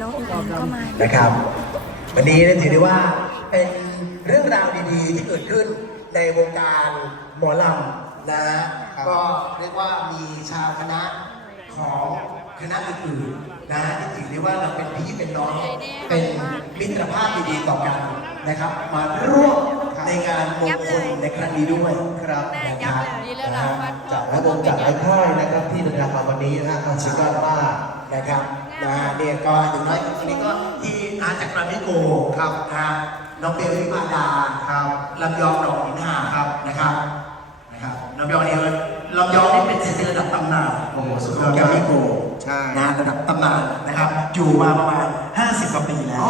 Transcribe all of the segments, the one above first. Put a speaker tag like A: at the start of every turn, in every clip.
A: น้องอุ๋งอิงก็มา
B: นะครับ วันนี้นะถือได้ว่าเป็นเรื่องราวดีๆ ที่เกิดขึ้นในวงการหมอลำนะฮะก็เรียกว่ามีชาวคณะของคณะอื่นๆนะฮะที่ถือได้ว่าเราเป็นพี่เป็นน้องเป็นมิตรภาพดีๆต่อกันนะครับ มาร่วมในงานมงคลในครั้งนี้ด้วยครับนะครับนะฮะ
C: จากและวงจากไอ้ค่ายนะครับที่เดินทางมาวันนี้นะฮะก็สุดยอดมาก
B: นะครับ นะฮะเนี่ยก็อย่างน้อยคนนี้ก็ที่อาจากกรามิโกครับนะฮะน้องเบลวิมาดาครับลำยองดอกหินหาครับนะครับนะครับลำยองนี่ลำยองนี่เป็นศิลปินระดับตำนาน
C: โอ้โหสุดย
B: ข
C: อ
B: อ
C: ด
B: งแกรมิโก
C: ใช่
B: นะระดับตำนานนะครับ อยู่มาประมาณ 50กว่าปีแล้ว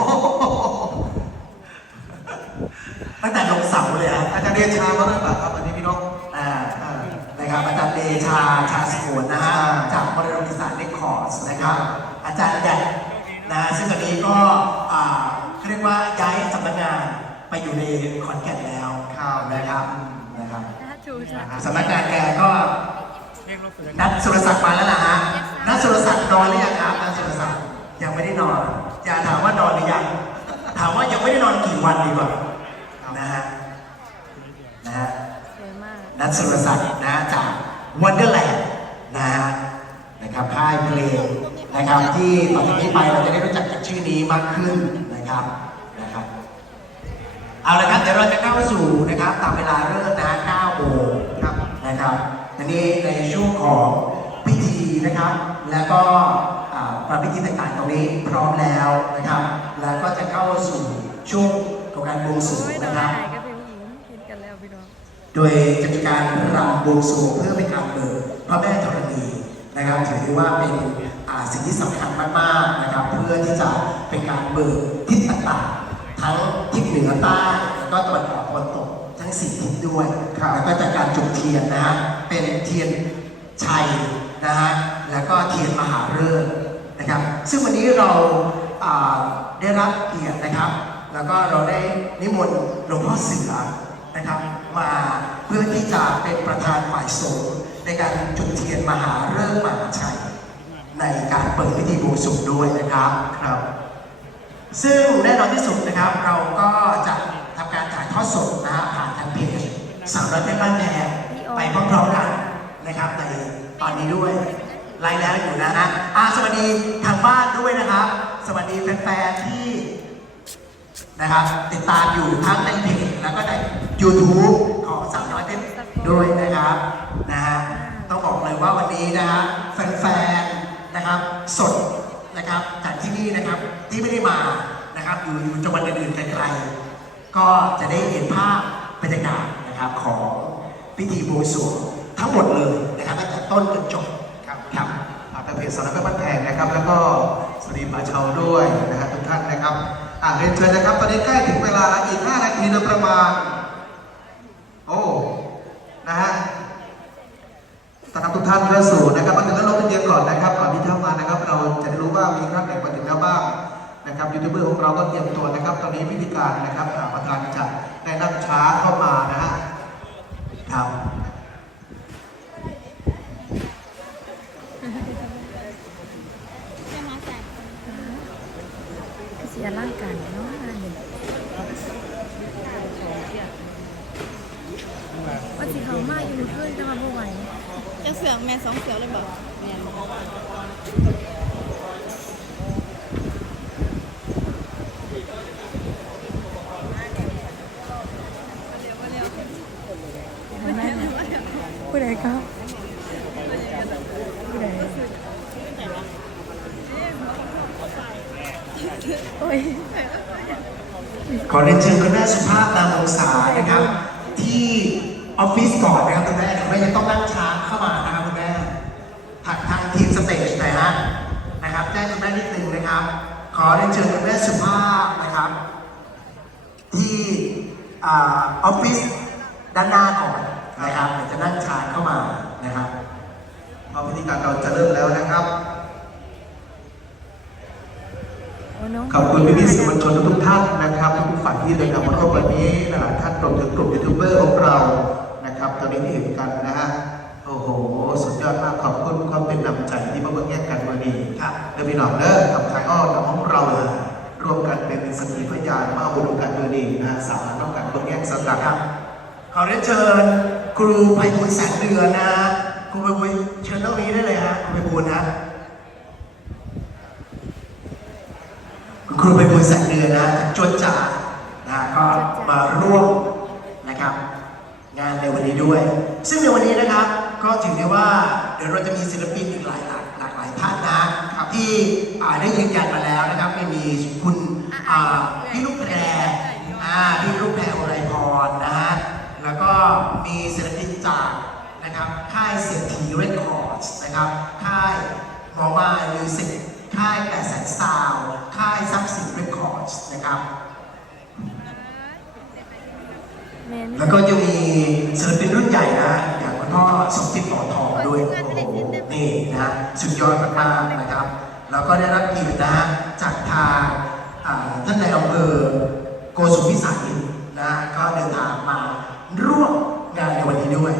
B: ตั้งแต่ลงเสาเลยฮะ
C: อาจารย์เรียนชามาเริ่มแบบครับวันนี้พี่นก
B: อ่าอ่านะครับอาจารย์เดชาชาสกุลนะฮะจากมรดกอีสานเรคคอร์สนะครับอา จารย์แดดนะซึ่งตอนนี้ก็อ่าเขาเรียกว่าย้ายสำนักงานไปอยู่ในขอนแก่นแล้วนะครับนะครับ
A: น่าชูจ้ะ
B: สำนักงานแกก็นัดสุรศักดิ์มาแล้วนะฮะนัดสุรศักดิ์นอนหรือยังครับนัดสุรศักดิ์ยังไม่ได้นอนอย่าถามว่านอนหรือยังถามว่ายังไม่ได้นอนกี่วันดีกว่านะฮะนะฮะ
A: สวยมาก
B: นัทสุรศักดิ์นะจากวันเดอร์แลนด์นะฮะนะครับค่ายเพลง นะครับ ที่ต่อจากนี้ไปเราจะได้รู้จักกับชื่อนี้มากขึ้นนะครับนะครับเอาละครับเดี๋ยวเราจะเข้าสู่นะครับตามเวลาเริ่มนะ9โมงครับนะครับอันนี้ในช่วงของพิธีนะครับ แล้วก็อ่าประพิธีต่างๆตรงนี้พร้อมแล้วนะครับ แล้วก็จะเข้าสู่ช่วงของการบวงสรวง
A: โอ้ย
B: นะ
A: น้อง
B: ครับ
A: นายก็เป็นผู้หญิงเห็นกันแล้วพี่น้อง
B: โดยจะมีการรำบวงสรวงเพื่อเป็นการเบิกพระแม่ธรณีนะครับถือได้ว่าเป็นอ่า สิ่งที่สำคัญมากๆนะครับ เพื่อที่จะเป็นการเบิกทิศต่างๆทั้งทิศเหนือใต้แล้วก็ตะวันออกตะวันตกทั้งสี่ทิศด้วยแล้วก็จากการจุดเทียนนะฮะเป็นเทียนชัยนะฮะแล้วก็เทียนมหาฤกษ์นะครับ ซึ่งวันนี้เราอ่าได้รับเกียรตินะครับ แล้วก็เราได้นิมนต์หลวงพ่อเสือนะครับมาเพื่อที่จะเป็นประธานฝ่ายสงฆ์ในการจุดเทียนมหาเริ่มมหาชัย ในการเปิดพิธีบวงสรวงด้วยนะครับครับ ซึ่งแน่นอนที่สุดนะครับ เราก็จะทำการถ่ายทอดสดนะฮะผ่านทางเพจสาวน้อยเพชรบ้านแพงไปพร้อมๆกันนะครับในตอนนี้ด้วยไลน์แล้วอยู่นะฮะอ่าสวัสดีทางบ้านด้วยนะครับ สวัสดีแฟนๆที่ นะครับ ติดตามอยู่ทั้งในเพจแล้วก็ใน YouTube ของสาวน้อยเพชรด้วยนะครับนะฮะต้องบอกเลยว่าวันนี้นะฮะแฟนๆ นะครับสดนะครับจากที่นี่นะครับที่ไม่ได้มานะครับอยู่อยู่จังหวัดอื่นๆไกลๆก็จะได้เห็นภาพบรรยากาศนะครับของพิธีบวงสรวงทั้งหมดเลยนะครับตั้งแต่ต้นจนจบครับครับ
C: ผ่านทางเพจสารพัดบ้านแพงนะครับ แล้วก็สวัสดีป่าเชาด้วยนะฮะทุกท่านนะครับอ่าเรียนเชิญนะครับ ตอนนี้ใกล้ถึงเวลาแล้วอีก 5 นาทีโดยประมาณ ยูทูบเบอร์ของเราก็เตรียมตัวนะครับ ตอนนี้พิธีการนะครับประธานจะได้นั่งช้าเข้ามานะฮะ
B: ครับ
A: เสียร่างกายเนาะว่าสิเขามาอยู่ขึ้นจะมาบ่ไหว
D: จะเสืองแม่สองเสือเลยบอกแม่
A: ผู้ใดครับผู้ใดโอ้ย
B: ขอเรียนเชิญคุณแม่สุภาพนามวงศานะครับ ที่ออฟฟิศก่อนนะครับคุณแม่คุณแม่จะต้องนั่งช้าเข้ามานะครับคุณแม่ถักทางทีมสเตจหน่อยฮะนะครับแจ้งคุณแม่นิดนึงนะครับ ขอเรียนเชิญคุณแม่สุภาพนะครับ ที่ออฟฟิศด้านหน้าก่อน นะครับเดี๋ยวจะนั่งช้าเข้ามานะครับ
C: พอพิธีการเราจะเริ่มแล้วนะครับ
A: โอ้น้อง
C: ขอบคุณพี่พี่ๆสื่อมวลชนทุกๆท่านนะครับทุกฝ่ายที่เดินทางมาร่วมวันนี้หลายๆท่านรวมถึงกลุ่มยูทูบเบอร์ของเรานะครับตอนนี้ที่เห็นกันนะฮะโอ้โห สุดยอดมากขอบคุณความเป็นนำใจที่มาเบิ่งแยกกันวันนี้
B: ครับ
C: และพี่พี่น้องเด้อกับไทยอ้อนกับของเราร่วมกันเป็นสกีพยานมาบุญกันเมือนีนะสามต้องกันเบื้องแย่งสัก
B: ค
C: ค
B: รั
C: รั
B: บบขอเรียนเชิญ ครูไพบูลย์แสงเดือนนะครูไพบูลย์เชิญตรงนี้ได้เลยฮะครูไพบูลย์นะครูไพบูลย์แสงเดือนนะจวดจ่านะก็มาร่วมนะครับ งานในวันนี้ด้วย ซึ่งในวันนี้นะครับ ก็ถือได้ว่าเดี๋ยวเราจะมีศิลปินอีกหลายหลากหลากหลายท่านนะครับที่ได้ยืนยันมาแล้วนะครับไม่มีคุณพี่ลูกแพรพี่ลูกแพร แล้วก็มีศิลปินจากนะครับค่ายเสียงทีเรคคอร์ดนะครับค่ายหมอมามิวสิกค่ายแปดแสนซาวค่ายซับสิงเรคคอร์ดนะครับ
A: แม่ไม่
B: แล้วก็ยังมีศิลปินรุ่นใหญ่นะอย่างคุณพ่อสมจิตต่อทองด้วยโอ้โหนี่นะสุดยอดมากๆนะครับ แล้วก็ได้รับเกียรตินะจากทางอ่าท่านนายอำเภอโกสุมพิสัยนะก็เดินทางมา ร่วมงานในวันนี้ด้วย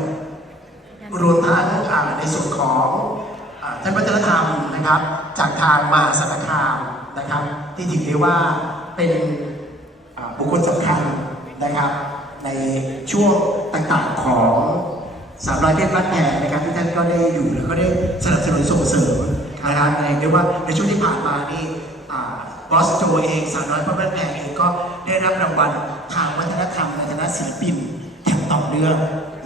B: รวมทั้งในส่วนของอ่าท่านวัฒนธรรมนะครับ จากทางมหาสารคามนะครับ ที่ถือได้ว่าเป็นบุคคลสำคัญนะครับ ในช่วงต่างๆของสามร้อยเมตรบ้านแพงนะครับที่ท่านก็ได้อยู่แล้วก็ได้สนับสนุนส่งเสริมนะครับในเรียกว่าในช่วงที่ผ่านมานี่บอสโจเองสามร้อยบ้านแพงเองก็ได้รับรางวัลทางวัฒนธรรมในฐานะศิลปิน ต่อเนื่อง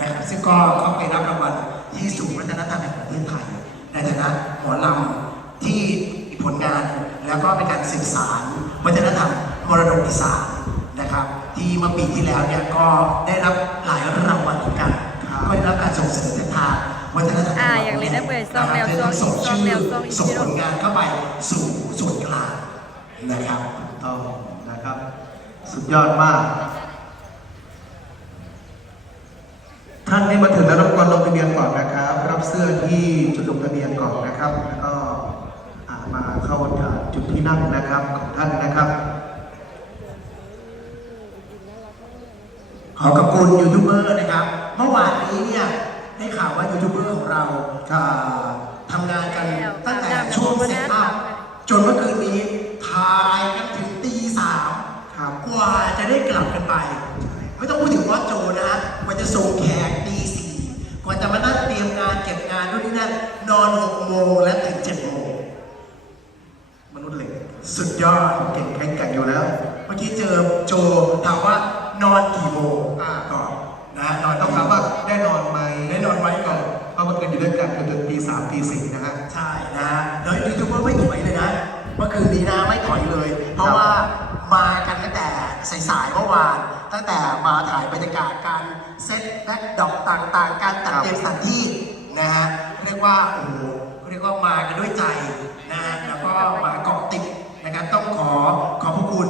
B: นะครับซึ่งก็เขาไปรับรางวัลที่ศูนย์วัฒนธรรมแห่งประเทศไทยในฐานะหมอลำที่มีผลงานแล้วก็เป็นการสืบสารวัฒนธรรมมรดกอีสานนะครับ ที่เมื่อปีที่แล้วเนี่ยก็ได้รับหลายรางวัลเหมือนกันก็ได้รับการส่งเสริมจากทางวัฒนธรรม
A: อ่าอย่างเลยได้เปิดซองแล้วซองอีก
B: ส่ง
A: ซอง
B: ชื่อ
A: แล้วซองอีก
B: ส่งผลงานเข้าไปสู่ส่วนกลางนะครับ
C: ต้องนะครับ สุดยอดมาก ท่านที่มาถึงแล้วรบกวนลงทะเบียนก่อนนะครับ รับเสื้อที่จุดลงทะเบียนก่อนนะครับแล้วก็มาเข้าจุดที่นั่งนะครับของท่านนะครับ
B: ขอขอบคุณยูทูบเบอร์นะครับ เมื่อวานนี้เนี่ยได้ข่าวว่ายูทูบเบอร์ของเราอ่าทำงานกันตั้งแต่ช่วงเซ็ตอัพจนเมื่อคืนนี้ถ่าย จะมานั่งเตรียมงานเก็บงานนู่นนี่นั่นนอนหกโมงและตื่นเจ็ดโมง
C: มนุษย์เหล็ก
B: สุดยอด
C: เก่งแข็งแกร่งอยู่แล้ว
B: เมื่อกี้เจอโจถามว่านอนกี่โมงอ่าก่อนนะนอน
C: ต้อ
B: ง
C: ถา
B: ม
C: ว่าได้นอนไหม
B: ได้นอนไว้ก่อน
C: เพราะเมื่อคืนอยู่ด้วยกันจนถึงตีสามตีสี่นะฮะ
B: ใช่นะฮะแล้วยูทูบเบอร์ไม่ถอยเลยนะเมื่อคืนนี้นะไม่ถอยเลย เพราะว่า มากันตั้งแต่สายๆเมื่อวาน ตั้งแต่มาถ่ายบรรยากาศการเซตแบ็กดอกต่างๆ การจัดเตรียมสถานที่นะฮะเรียกว่าโอ้โหเรียกว่ามากันด้วยใจนะฮะแล้วก็มาเกาะติดนะครับต้องขอขอบพระคุณ